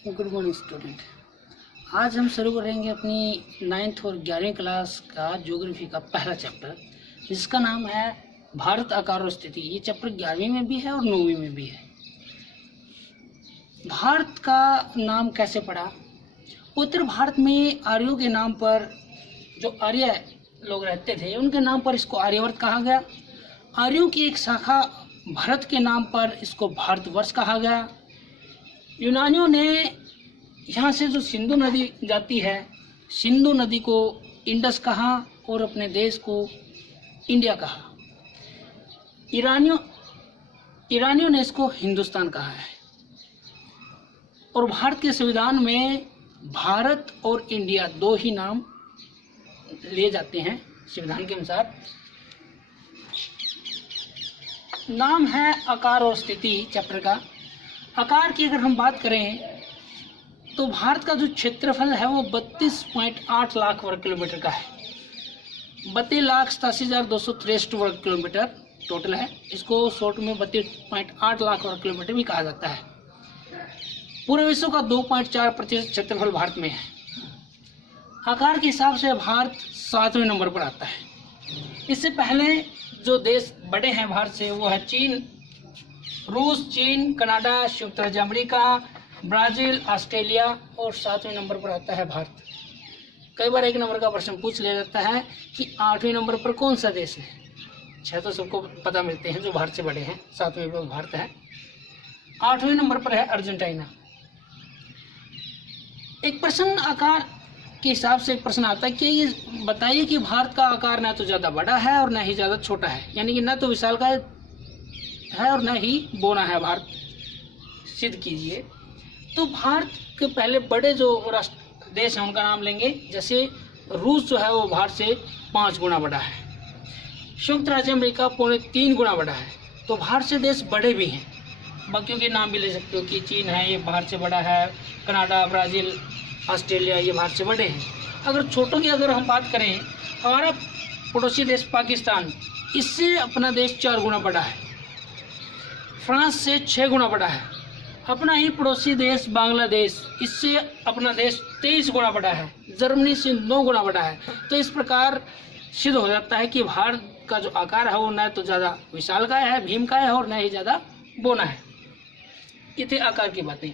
Good morning student. आज हम शुरू करेंगे अपनी 9th और 11वीं क्लास का ज्योग्राफी का पहला चैप्टर, जिसका नाम है भारत आकार और स्थिति। ये चैप्टर 11वीं में भी है और 9वीं में भी है। भारत का नाम कैसे पड़ा? उत्तर भारत में आर्यों के नाम पर, जो आर्य लोग रहते थे उनके नाम पर इसको आर्यवर्त कहा गया। आर्यों की एक शाखा भरत के नाम पर इसको भारतवर्ष कहा गया। यूनानियों ने यहाँ से जो सिंधु नदी जाती है, सिंधु नदी को इंडस कहा और अपने देश को इंडिया कहा। ईरानियों ने इसको हिंदुस्तान कहा है। और भारत के संविधान में भारत और इंडिया दो ही नाम लिए जाते हैं संविधान के अनुसार। नाम है आकार और स्थिति चैप्टर का। आकार की अगर हम बात करें तो भारत का जो क्षेत्रफल है वो 32.8 लाख वर्ग किलोमीटर का है। 32,87,263 वर्ग किलोमीटर टोटल है। इसको शॉर्ट में 32.8 लाख वर्ग किलोमीटर भी कहा जाता है। पूरे विश्व का 2.4% क्षेत्रफल भारत में है। आकार के हिसाब से भारत 7वें नंबर पर आता है। इससे पहले जो देश बड़े हैं भारत से वो है चीन, रूस, चीन, कनाडा, संयुक्त राज्य अमेरिका, ब्राजील, ऑस्ट्रेलिया और 7वें नंबर पर आता है भारत। कई बार एक नंबर का प्रश्न पूछ लिया जाता है कि 8वें नंबर पर कौन सा देश है। 6 तो सबको पता मिलते हैं जो भारत से बड़े हैं, 7वें पर भारत है। 8वें नंबर पर है अर्जेंटीना। एक प्रश्न आकार के हिसाब से एक प्रश्न आता है कि ये बताइए कि भारत का आकार ना तो ज़्यादा बड़ा है और ना ही ज़्यादा छोटा है, यानी कि ना तो विशालकाय है और ना ही बौना है। भारत सिद्ध कीजिए। तो भारत के पहले बड़े जो राष्ट्र देश हैं उनका नाम लेंगे। जैसे रूस जो है वो भारत से 5 गुना बड़ा है। संयुक्त राज्य अमेरिका 3.25 गुना बड़ा है। तो भारत से देश बड़े भी हैं। बाकियों के नाम भी ले सकते हो कि चीन है, ये भारत से बड़ा है। कनाडा, ब्राज़ील, ऑस्ट्रेलिया, ये भारत से बड़े हैं। अगर छोटों की अगर हम बात करें, हमारा पड़ोसी देश पाकिस्तान, इससे अपना देश 4 गुना बड़ा है। फ्रांस से 6 गुना बड़ा है। अपना ही पड़ोसी देश बांग्लादेश, इससे अपना देश 23 गुना बड़ा है। जर्मनी से 9 गुना बड़ा है। तो इस प्रकार सिद्ध हो जाता है कि भारत का जो आकार है वो न तो ज़्यादा विशालकाय है, भीमकाय है, और न ही ज़्यादा बौना है। ये थे आकार की बातें।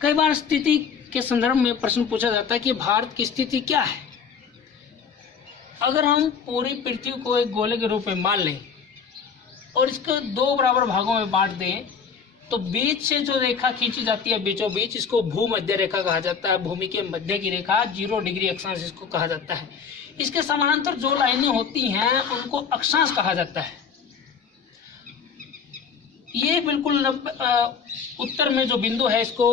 कई बार स्थिति के संदर्भ में प्रश्न पूछा जाता है कि भारत की स्थिति क्या है। अगर हम पूरी पृथ्वी को एक गोले के रूप में मान लें और इसको 2 बराबर भागों में बांट दें, तो बीच से जो रेखा खींची जाती है बीचों बीच, इसको भूमध्य रेखा कहा जाता है। भूमि के मध्य की रेखा 0 डिग्री अक्षांश इसको कहा जाता है। इसके समानांतर जो लाइनें होती हैं उनको अक्षांश कहा जाता है। ये बिल्कुल उत्तर में जो बिंदु है इसको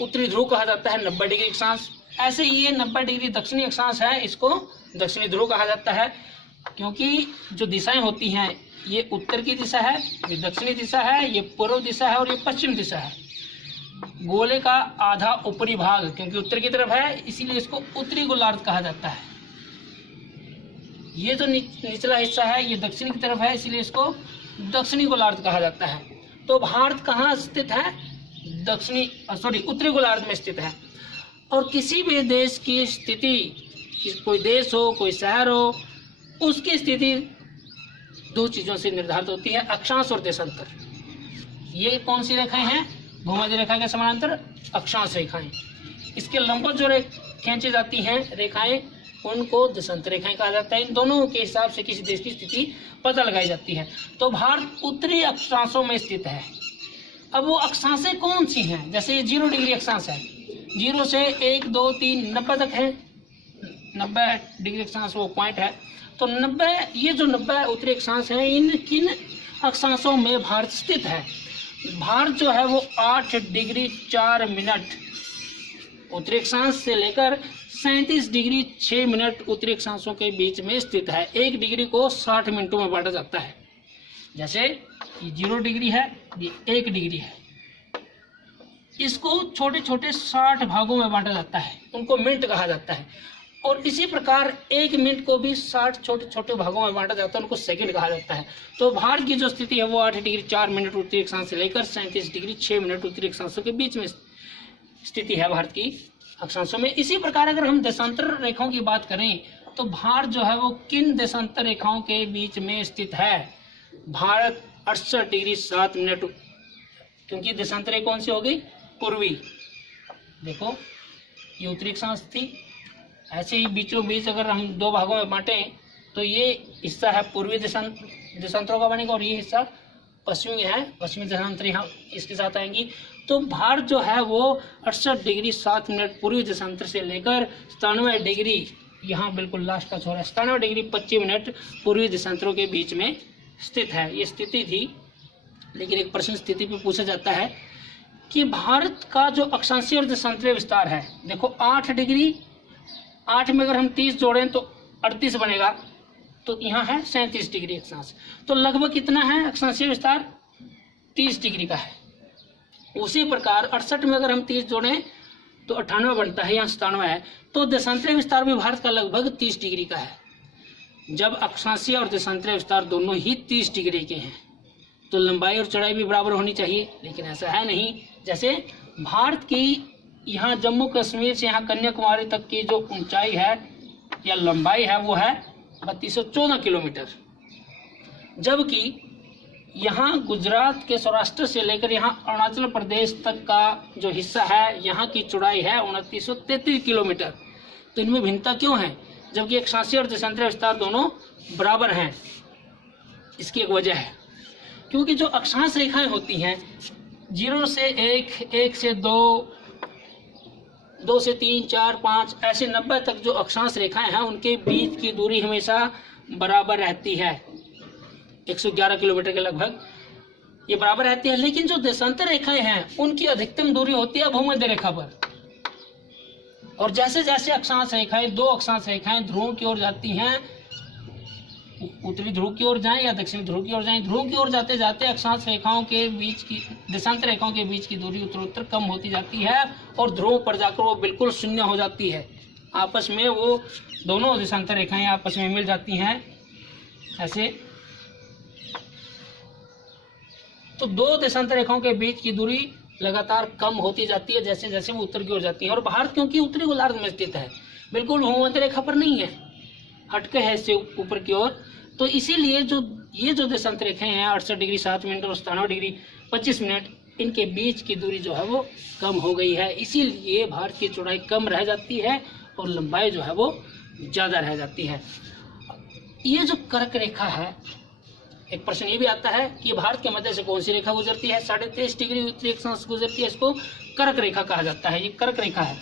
उत्तरी ध्रुव कहा जाता है, 90 डिग्री अक्षांश। ऐसे ही ये 90 डिग्री दक्षिणी अक्षांश है, इसको दक्षिणी ध्रुव कहा जाता है। क्योंकि जो दिशाएं होती हैं, ये उत्तर की दिशा है, ये दक्षिणी दिशा है, ये पूर्व दिशा है और ये पश्चिम दिशा है। गोले का आधा ऊपरी भाग क्योंकि उत्तर की तरफ है, इसीलिए इसको उत्तरी गोलार्ध कहा जाता है। ये जो निचला हिस्सा है ये दक्षिणी की तरफ है, इसीलिए इसको दक्षिणी गोलार्ध कहा जाता है। तो भारत कहाँ स्थित है? उत्तरी गोलार्ध में स्थित है। और किसी भी देश की स्थिति, कोई देश हो, कोई शहर हो, उसकी स्थिति 2 चीज़ों से निर्धारित होती है, अक्षांश और देशांतर। ये कौन सी रेखाएं हैं? भूमध्य रेखा के समानांतर अक्षांश रेखाएं। इसके लंबवत जो खींची जाती हैं रेखाएं, उनको देशांतर रेखाएं कहा जाता है। इन दोनों के हिसाब से किसी देश की स्थिति पता लगाई जाती है। तो भारत उत्तरी अक्षांशों में स्थित है। अब वो अक्षांशें कौन सी हैं? जैसे ये 0 डिग्री अक्षांश है, 0 से 1, 2, 3, 90 तक है। 90 डिग्री अक्षांश वो पॉइंट है। तो 90, ये जो 90 उत्तरी अक्षांश हैं, इन किन अक्षांशों में भारत स्थित है? भारत जो है वो 8 डिग्री 4 मिनट उत्तरी अक्षांश से लेकर 37 डिग्री 6 मिनट उत्तरी अक्षांशों के बीच में स्थित है। 1 डिग्री को 60 मिनटों में बांटा जाता है। जैसे ये 0 डिग्री है, ये 1 डिग्री है। इसको छोटे छोटे 60 भागों में बांटा जाता है, उनको मिनट कहा जाता है। और इसी प्रकार 1 मिनट को भी 60 छोटे छोटे भागों में बांटा जाता है, उनको सेकंड कहा जाता है। तो भारत की जो स्थिति है वो 8 डिग्री 4 मिनट उत्तरी अक्षांश से लेकर 37 डिग्री 6 मिनट उत्तरी अक्षांशों के बीच में स्थिति है भारत की अक्षांशों में। इसी प्रकार अगर हम देशांतर रेखाओं की बात करें तो भारत जो है वो किन देशांतर रेखाओं के बीच में स्थित है? भारत 68 डिग्री 7 मिनट, क्योंकि देशांतर रेखा कौन सी हो गई? पूर्वी। देखो ये उत्तरी अक्षांश थी, ऐसे ही बीचों बीच अगर हम दो भागों में बांटें तो ये हिस्सा है पूर्वी देशांतरों का बनेगा और ये हिस्सा पश्चिमी है, पश्चिमी देशांतर यहाँ इसके साथ आएंगी। तो भारत जो है वो 68 डिग्री 7 मिनट पूर्वी देशांतर से लेकर 97 डिग्री, यहाँ बिल्कुल लास्ट का छोर है, 97 डिग्री 25 मिनट पूर्वी देशांतरों के बीच में स्थित है। ये स्थिति थी, लेकिन एक प्रश्न स्थिति पे पूछा जाता है कि भारत का जो अक्षांशीय और देशांतरीय विस्तार है, देखो 8 डिग्री, 8 में अगर हम 30 जोड़ें तो 38 बनेगा, तो यहाँ है 37 डिग्री अक्षांश। तो लगभग कितना है अक्षांशीय विस्तार? 30 डिग्री का है। उसी प्रकार 68 में अगर हम 30 जोड़ें तो 98 बनता है, यहाँ 97 है। तो देशांतरीय विस्तार भी भारत का लगभग 30 डिग्री का है। जब अक्षांशीय और देशांतरीय विस्तार दोनों ही 30 डिग्री के हैं तो लंबाई और चौड़ाई भी बराबर होनी चाहिए, लेकिन ऐसा है नहीं। जैसे भारत की यहाँ जम्मू कश्मीर से यहाँ कन्याकुमारी तक की जो ऊंचाई है या लंबाई है वो है 3214 किलोमीटर, जबकि यहाँ गुजरात के सौराष्ट्र से लेकर यहाँ अरुणाचल प्रदेश तक का जो हिस्सा है यहाँ की चौड़ाई है 2933 किलोमीटर। तो इनमें भिन्नता क्यों है जबकि अक्षांशीय और देशांतरीय विस्तार दोनों बराबर हैं? इसकी एक वजह है, क्योंकि जो अक्षांश रेखाएं होती हैं 0 से 1, 1 से 2, 2 से 3, 4, 5 ऐसे 90 तक जो अक्षांश रेखाएं हैं उनके बीच की दूरी हमेशा बराबर रहती है, 111 किलोमीटर के लगभग ये बराबर रहती है। लेकिन जो देशांतर रेखाएं हैं उनकी अधिकतम दूरी होती है भूमध्य रेखा पर। और जैसे जैसे अक्षांश रेखाएं, दो अक्षांश रेखाएं ध्रुवों की ओर जाती हैं, उत्तरी ध्रुव की ओर जाएं या दक्षिणी ध्रुव की ओर जाएं, ध्रुव की ओर जाते जाते अक्षांश रेखाओं के बीच की, देशांतर रेखाओं के बीच की दूरी उत्तरोत्तर कम होती जाती है और ध्रुव पर जाकर वो बिल्कुल शून्य हो जाती है। आपस में वो दोनों देशांतर रेखाएं आपस में मिल जाती हैं ऐसे। तो दो देशांतर रेखाओं के बीच की दूरी लगातार कम होती जाती है जैसे जैसे वो उत्तर की ओर जाती है। और भारत क्योंकि उत्तरी गोलार्ध में स्थित है, बिल्कुल भूमध्य रेखा पर नहीं है, हटके है इससे ऊपर की ओर, तो इसीलिए ये जो देशांतर रेखाएं हैं 68 डिग्री 7 मिनट और 97 डिग्री 25 मिनट, इनके बीच की दूरी जो है वो कम हो गई है। इसीलिए भारत की चौड़ाई कम रह जाती है और लंबाई जो है वो ज़्यादा रह जाती है। ये जो कर्क रेखा है, एक प्रश्न ये भी आता है कि भारत के मध्य से कौन सी रेखा गुजरती है? 23.5 डिग्री उत्तरी अक्षांश गुजरती है, इसको कर्क रेखा कहा जाता है। ये कर्क रेखा है।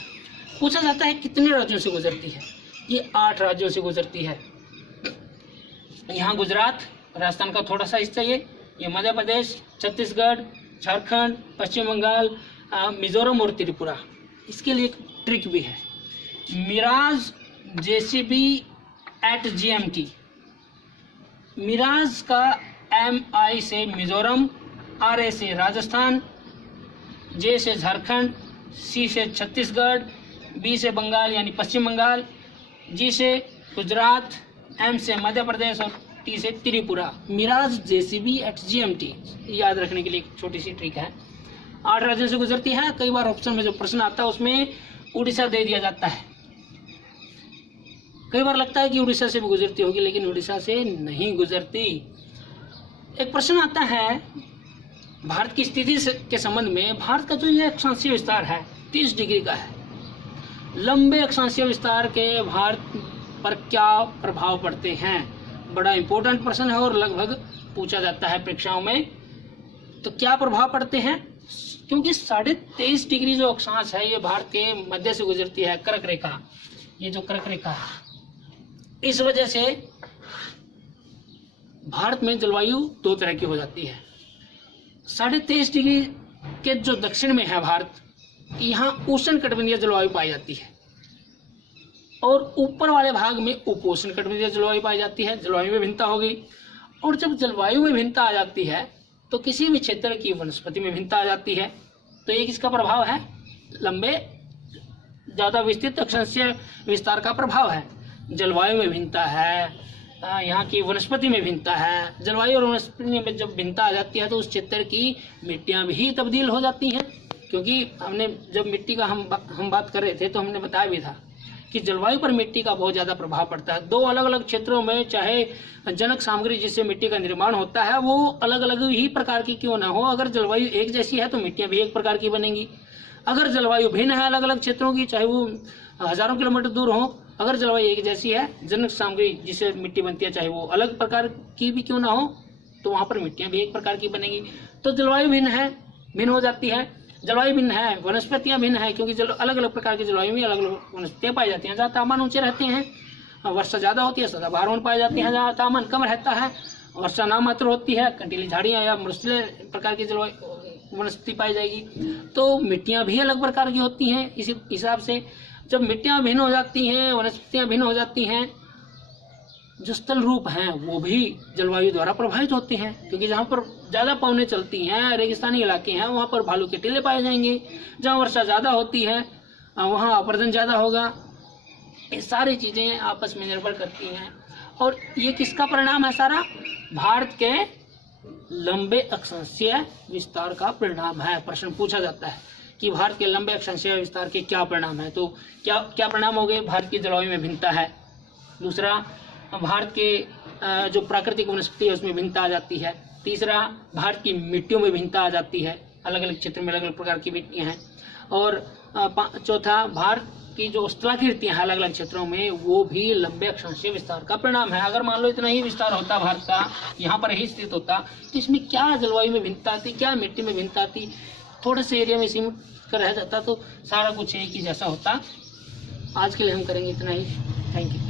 पूछा जाता है कितने राज्यों से गुजरती है? ये 8 राज्यों से गुजरती है। यहाँ गुजरात, राजस्थान का थोड़ा सा हिस्सा, ये मध्य प्रदेश, छत्तीसगढ़, झारखंड, पश्चिम बंगाल, मिजोरम और त्रिपुरा। इसके लिए एक ट्रिक भी है, मिराज JCB@GMT। मिराज का MI से मिजोरम, RA से राजस्थान, J से झारखंड, C से छत्तीसगढ़, B से बंगाल यानी पश्चिम बंगाल, G से गुजरात, M से मध्य प्रदेश और T से त्रिपुरा। मिराज JCB@GMT याद रखने के लिए एक छोटी सी ट्रिक है। 8 राज्यों से गुजरती है। कई बार ऑप्शन में जो प्रश्न आता है उसमें उड़ीसा दे दिया जाता है। कई बार लगता है कि उड़ीसा से भी गुजरती होगी, लेकिन उड़ीसा से नहीं गुजरती। एक प्रश्न आता है भारत की स्थिति के संबंध में। भारत का जो ये अक्षांशीय विस्तार है 30 डिग्री का है। लंबे अक्षांशीय विस्तार के भारत पर क्या प्रभाव पड़ते हैं? बड़ा इंपॉर्टेंट प्रश्न है और लगभग पूछा जाता है परीक्षाओं में। तो क्या प्रभाव पड़ते हैं? क्योंकि 23.5 डिग्री जो अक्षांश है ये भारत के मध्य से गुजरती है, कर्क रेखा, ये जो कर्क रेखा है, इस वजह से भारत में जलवायु 2 तरह की हो जाती है। 23.5 डिग्री के जो दक्षिण में है भारत, यहाँ उष्णकटिबंधीय जलवायु पाई जाती है और ऊपर वाले भाग में उपोष्णकटिबंधीय जलवायु पाई जाती है। जलवायु में भिन्नता हो गई। और जब जलवायु में भिन्नता आ जाती है तो किसी भी क्षेत्र की वनस्पति में भिन्नता आ जाती है। तो एक इसका प्रभाव है, लंबे ज़्यादा विस्तृत अक्षांशीय विस्तार का प्रभाव है। जलवायु में भिन्नता है, यहाँ की वनस्पति में भिन्नता है। जलवायु और वनस्पति में जब भिन्नता आ जाती है तो उस क्षेत्र की मिट्टियाँ भी तब्दील हो जाती हैं। क्योंकि हमने जब मिट्टी का हम बात कर रहे थे तो हमने बताया भी था कि जलवायु पर मिट्टी का बहुत ज़्यादा प्रभाव पड़ता है। दो अलग अलग क्षेत्रों में चाहे जनक सामग्री जिससे मिट्टी का निर्माण होता है वो अलग अलग ही प्रकार की क्यों ना हो, अगर जलवायु एक जैसी है तो मिट्टियाँ भी एक प्रकार की बनेंगी। अगर जलवायु भिन्न है अलग अलग क्षेत्रों की, चाहे वो हज़ारों किलोमीटर दूर हो, अगर जलवायु एक जैसी है, जनक सामग्री जिससे मिट्टी बनती है चाहे वो अलग प्रकार की भी क्यों ना हो, तो वहाँ पर मिट्टियाँ भी एक प्रकार की बनेंगी। तो जलवायु भिन्न है, भिन्न हो जाती है। जलवायु भिन्न है, वनस्पतियाँ भिन्न है, क्योंकि अलग अलग प्रकार की जलवायु में अलग अलग वनस्पतियाँ पाई जाती हैं। जहाँ तापमान ऊंचे रहते हैं वर्षा ज़्यादा होती है, सदाबहार वन पाई जाती हैं। जहाँ तापमान कम रहता है वर्षा नाम मात्र होती है, कंटीली झाड़ियाँ या मृसले प्रकार की जलवायु वनस्पति पाई जाएगी। तो मिट्टियाँ भी अलग प्रकार की होती हैं। इसी हिसाब से जब मिट्टियाँ भिन्न हो जाती हैं, वनस्पतियाँ भिन्न हो जाती हैं, जो स्थल रूप हैं वो भी जलवायु द्वारा प्रभावित होते हैं। क्योंकि जहाँ पर ज़्यादा पवनें चलती हैं, रेगिस्तानी इलाके हैं, वहाँ पर भालू के टीले पाए जाएंगे। जहाँ वर्षा ज़्यादा होती है वहाँ आवर्धन ज़्यादा होगा। ये सारी चीज़ें आपस में निर्भर करती हैं। और ये किसका परिणाम है सारा? भारत के लंबे अक्षांशीय विस्तार का परिणाम है। प्रश्न पूछा जाता है कि भारत के लंबे अक्षांशीय विस्तार के क्या परिणाम है, तो क्या परिणाम हो गए? भारत की जलवायु में भिन्नता है। दूसरा, भारत के जो प्राकृतिक वनस्पति है उसमें भिन्नता आ जाती है। तीसरा, भारत की मिट्टियों में भिन्नता आ जाती है, अलग अलग क्षेत्र में अलग अलग प्रकार की मिट्टियाँ हैं। और चौथा, भारत की जो स्थलाकृतियाँ हैं अलग अलग क्षेत्रों में वो भी लंबे अक्षांशीय विस्तार का परिणाम है। अगर मान लो इतना ही विस्तार होता भारत का, यहाँ पर ही स्थित होता, तो इसमें क्या जलवायु में भिन्नता आती, क्या मिट्टी में भिन्नता आती, थोड़े से एरिया में सीमित रह जाता तो सारा कुछ एक ही जैसा होता। आज के लिए हम करेंगे इतना ही। Thank you.